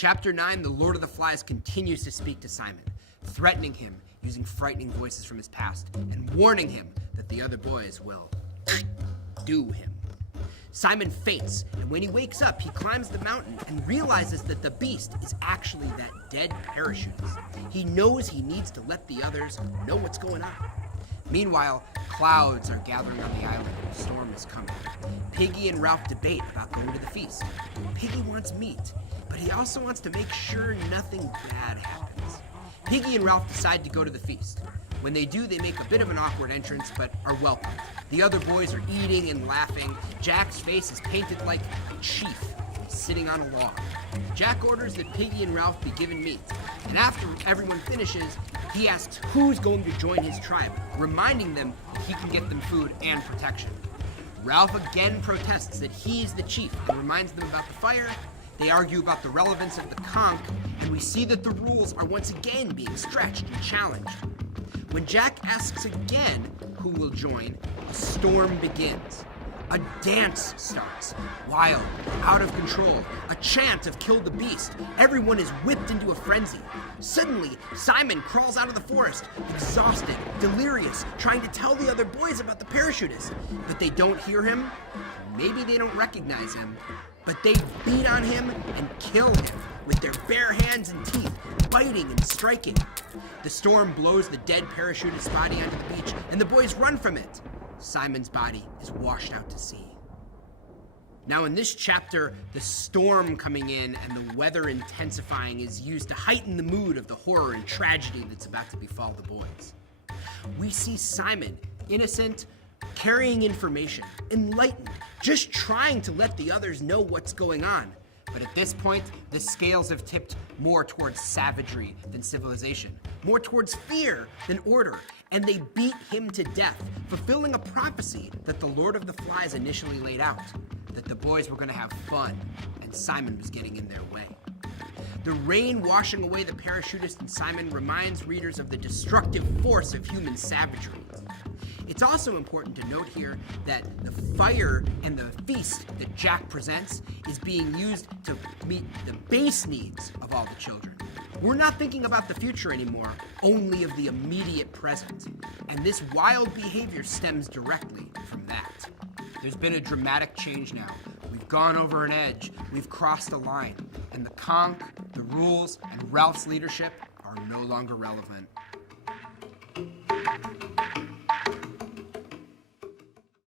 Chapter 9, the Lord of the Flies continues to speak to Simon, threatening him using frightening voices from his past and warning him that the other boys will do him. Simon faints, and when he wakes up, he climbs the mountain and realizes that the beast is actually that dead parachutist. He knows he needs to let the others know what's going on. Meanwhile, clouds are gathering on the island and a storm is coming. Piggy and Ralph debate about going to the feast. Piggy wants meat, but he also wants to make sure nothing bad happens. Piggy and Ralph decide to go to the feast. When they do, they make a bit of an awkward entrance, but are welcomed. The other boys are eating and laughing. Jack's face is painted like a chief sitting on a log. Jack orders that Piggy and Ralph be given meat, and after everyone finishes, he asks who's going to join his tribe, reminding them that he can get them food and protection. Ralph again protests that he's the chief and reminds them about the fire. They argue about the relevance of the conch, and we see that the rules are once again being stretched and challenged. When Jack asks again who will join, a storm begins. A dance starts. Wild, out of control, a chant of kill the beast. Everyone is whipped into a frenzy. Suddenly, Simon crawls out of the forest, exhausted, delirious, trying to tell the other boys about the parachutist. But they don't hear him. Maybe they don't recognize him. But they beat on him and kill him with their bare hands and teeth, biting and striking. The storm blows the dead parachutist's body onto the beach, and the boys run from it. Simon's body is washed out to sea. Now in this chapter, the storm coming in and the weather intensifying is used to heighten the mood of the horror and tragedy that's about to befall the boys. We see Simon, innocent, carrying information, enlightened, just trying to let the others know what's going on. But at this point, the scales have tipped more towards savagery than civilization, more towards fear than order, and they beat him to death, fulfilling a prophecy that the Lord of the Flies initially laid out, that the boys were going to have fun, and Simon was getting in their way. The rain washing away the parachutist and Simon reminds readers of the destructive force of human savagery. It's also important to note here that the fire and the feast that Jack presents is being used to meet the base needs of all the children. We're not thinking about the future anymore, only of the immediate present. And this wild behavior stems directly from that. There's been a dramatic change now. We've gone over an edge, we've crossed a line, and the conch, the rules, and Ralph's leadership are no longer relevant.